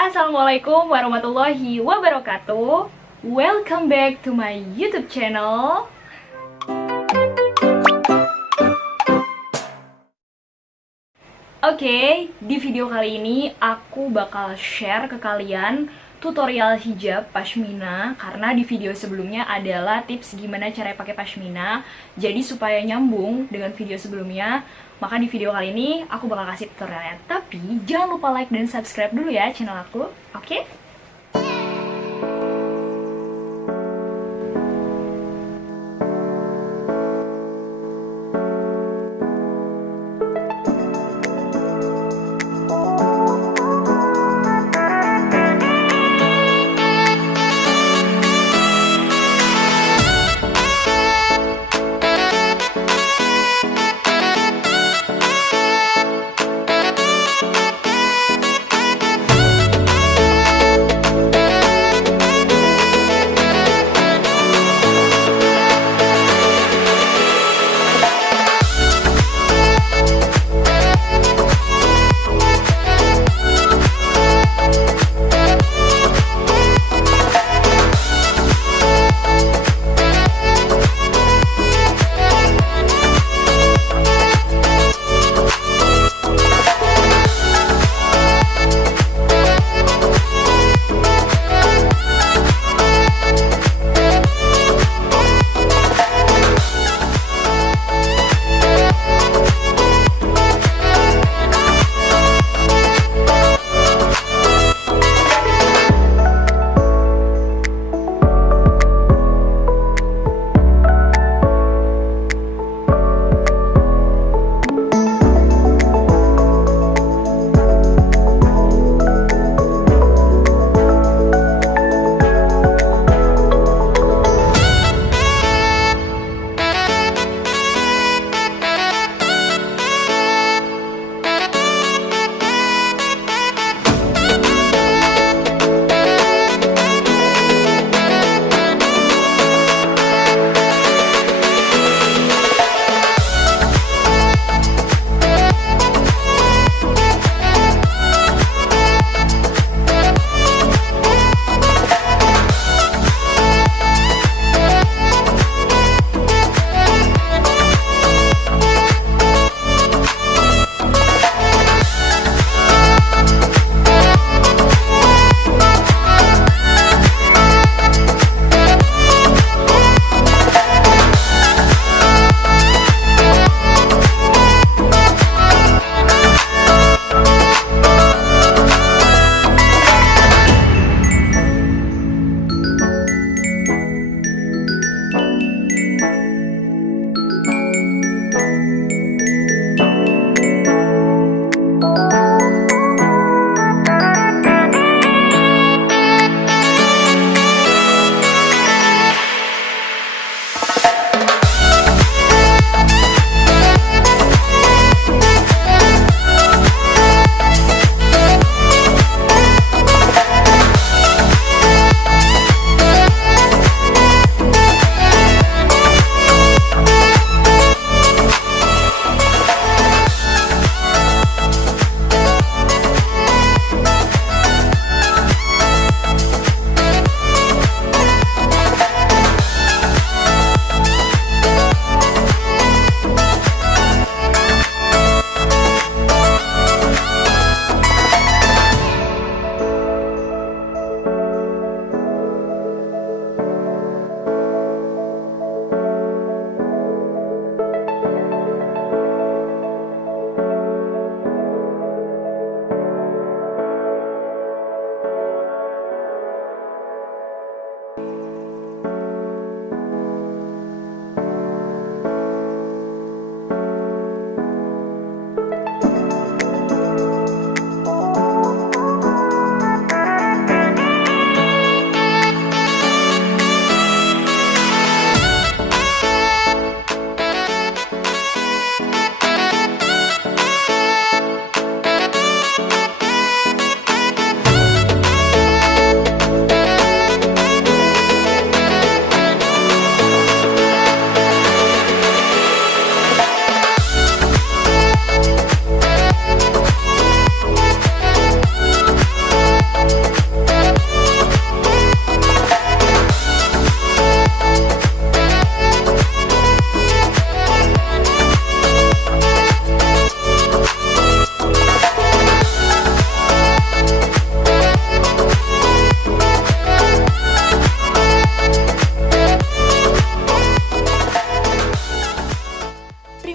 Assalamualaikum warahmatullahi wabarakatuh. Welcome back to my YouTube channel. Oke, di video kali ini aku bakal share ke kalian tutorial hijab pashmina, karena di video sebelumnya adalah tips gimana cara pakai pashmina. Jadi supaya nyambung dengan video sebelumnya, maka di video kali ini aku bakal kasih tutorialnya. Tapi jangan lupa like dan subscribe dulu ya channel aku, oke?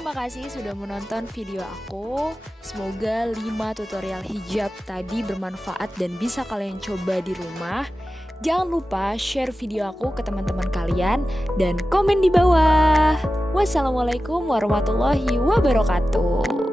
Terima kasih sudah menonton video aku. Semoga 5 tutorial hijab tadi bermanfaat dan bisa kalian coba di rumah. Jangan lupa share video aku ke teman-teman kalian dan komen di bawah. Wassalamualaikum warahmatullahi wabarakatuh.